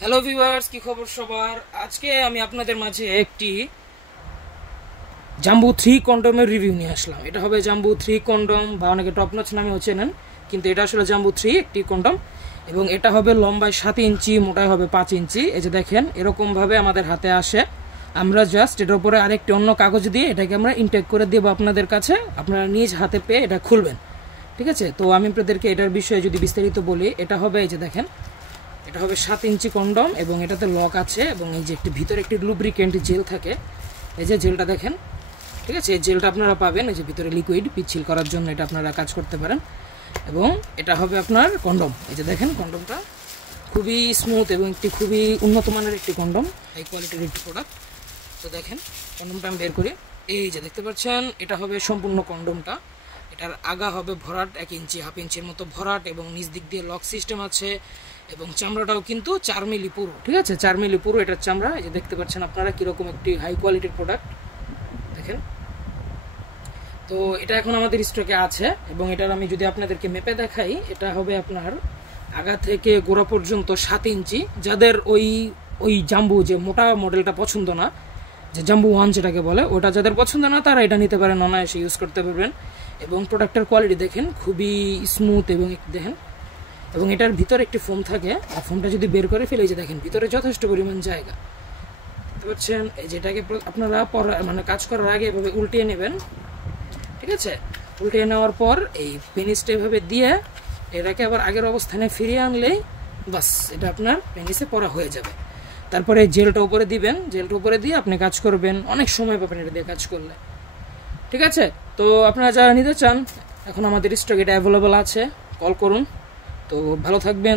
Hello viewers, কি খবর সবার? আজকে আমি আপনাদের মাঝে একটি জাম্বু 3 কন্ডমের রিভিউ নিয়ে আসলাম। এটা হবে জাম্বু 3 কন্ডম, বা অনেকে টপ নচ নামেও চেনেন, কিন্তু এটা আসলে জাম্বু 3 একটি কন্ডম। এবং এটা হবে লম্বায় 7 ইঞ্চি, মোটায় হবে 5 ইঞ্চি। এই যে দেখেন, এরকমভাবে আমাদের হাতে আসে। আমরা জাস্ট এটার উপরে আরেকটি অন্য কাগজ দিয়ে এটাকে আমরা ইনটেক করে দেবো আপনাদের কাছে। আপনারা নিজ হাতে পেয়ে এটা খুলবেন, ঠিক আছে? তো আমি আপনাদেরকে এটার বিষয়ে যদি বিস্তারিত বলি, এটা হবে, এই যে দেখেন, এটা হবে 7 ইঞ্চি কন্ডম এবং এটাতে লক আছে। এবং এই যে একটি ভিতরে একটি লুব্রিকেন্ট জেল থাকে, এই যে জেলটা দেখেন, ঠিক আছে? এই জেলটা আপনারা পাবেন, এই যে ভিতরে লিকুইড পিচ্ছিল করার জন্য এটা আপনারা কাজ করতে পারেন। এবং এটা হবে আপনার কন্ডম, এই যে দেখেন কন্ডমটা খুবই স্মুথ এবং একটি খুবই উন্নত মানের একটি কন্ডম, হাই কোয়ালিটির একটি প্রোডাক্ট। তো দেখেন কন্ডমটা আমি বের করি, এই যে দেখতে পাচ্ছেন, এটা হবে সম্পূর্ণ কন্ডমটা। এটার আগা হবে ভরাট 1 ইঞ্চি, হাফ ইঞ্চির মতো ভরাট, এবং নিচ দিক দিয়ে লক সিস্টেম আছে। এবং চামড়াটাও কিন্তু 4 মিলি পুরো, ঠিক আছে? 4 মিলি পুরো এটার চামড়া। এই যে দেখতে পাচ্ছেন আপনারা কীরকম একটি হাই কোয়ালিটির প্রোডাক্ট দেখেন। তো এটা এখন আমাদের স্টকে আছে, এবং এটার আমি যদি আপনাদেরকে মেপে দেখাই, এটা হবে আপনার আগা থেকে গোড়া পর্যন্ত 7 ইঞ্চি। যাদের ওই ওই জাম্বু যে মোটা মডেলটা পছন্দ না, যে জাম্বু 1 যেটাকে বলে, ওটা যাদের পছন্দ না তারা এটা নিতে পারেন, অনায়াসে ইউজ করতে পারবেন। এবং প্রোডাক্টের কোয়ালিটি দেখেন, খুবই স্মুথ। এবং দেখেন, এবং এটার ভিতরে একটি ফোম থাকে, আর ফোমটা যদি বের করে ফেলে, যে দেখেন ভিতরে যথেষ্ট পরিমাণ জায়গা, দেখতে পাচ্ছেন? এই যেটাকে আপনারা মানে কাজ করার আগে এভাবে উল্টিয়ে নেবেন, ঠিক আছে? উল্টিয়ে নেওয়ার পর এই পেনিসটা এভাবে দিয়ে এটাকে আবার আগের অবস্থানে ফিরিয়ে আনলেই বাস, এটা আপনার পেনিসে পড়া হয়ে যাবে। তারপরে জেলটা উপরে দিবেন, জেলটা উপরে দিয়ে আপনি কাজ করবেন, অনেক সময় পাবেন এটা দিয়ে কাজ করলে, ঠিক আছে? তো আপনারা যারা নিতে চান, এখন আমাদের স্টক এটা অ্যাভেলেবল আছে, কল করুন। তো ভালো থাকবেন।